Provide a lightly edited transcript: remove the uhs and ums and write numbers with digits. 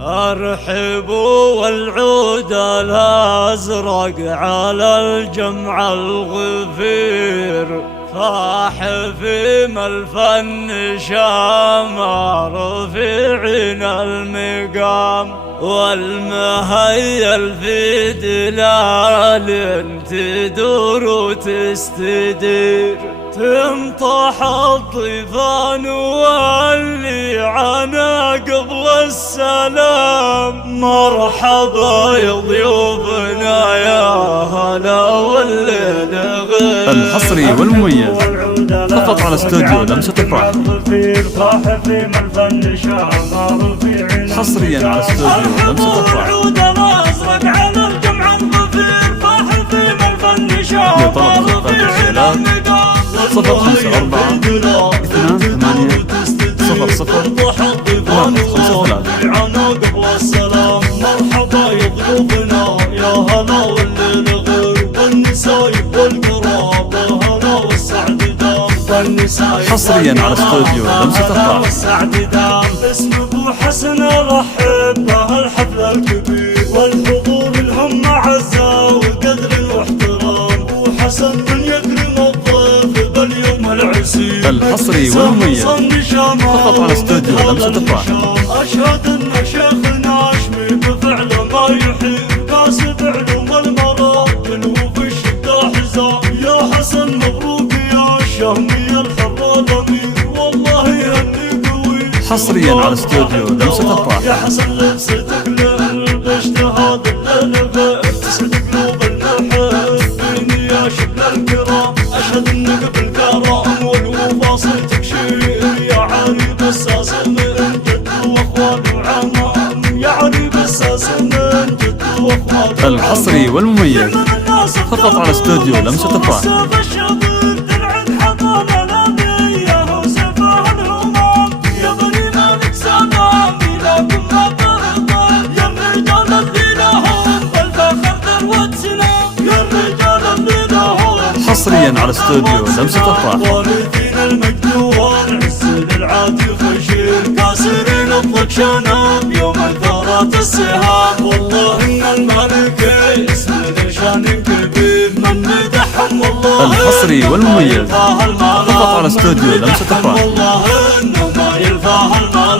أرحب والعود الأزرق على الجمع الغفير، فاح في الفن شامر في عين المقام، والمهيل في دلال تدور وتستدير، تنطح الضيفان واللي عنا قبل السلام. مرحبا يا ضيوفنا يا هلا والليل غير. الحصري والمميز فقط على استوديو لمسة الفرح. حصريا على استوديو لمسة الفرح. لطلب خطة الرسالات 054 28 00 153. مرحبا يا ضيوفنا يا هلا والليل غير، والنسايب والقرابة هلا والسعد دام، والنسايب حصريا على استوديو لمسة الفرح. والسعد دام. اسم ابو حسن ارحب بهالحفل الكبير، والحضور الهم عزة وقدر واحترام. ابو حسن من يكرم الضيف باليوم العسير. الحصري والمميز فقط على استوديو لمسة الفرح. أشهد أن شيخنا أشمي بفعل ما يحيي، كاسب علوم المراحل وفي الشدة حزام. يا حسن مبروك يا الشهمي الحر الأمير، والله يهني قوي. حصريا على استوديو لمسة الفرح. يا حسن لبستك باجتهاد الليل غير، تسعد قلوب المحبين يا شبل الكرام. أشهد أنك بالكرام والوفا صيتك شير، يا عريب الساس من جد واخوان وعمام. يا عريب الساس من جد واخوان. الحصري والمميز فقط على استوديو لمسة الفرح. حصريا على استوديو لمسة الفرح. وارثين المجد والعز للعادي خشير، كاسرين الضك شناب يوم ثارات السهام. والله ان الملك اسم شان كبير، من مدحهم والله. الحصري والمميز فقط على استوديو لمسة الفرح. والله انه ما يلفاه المال.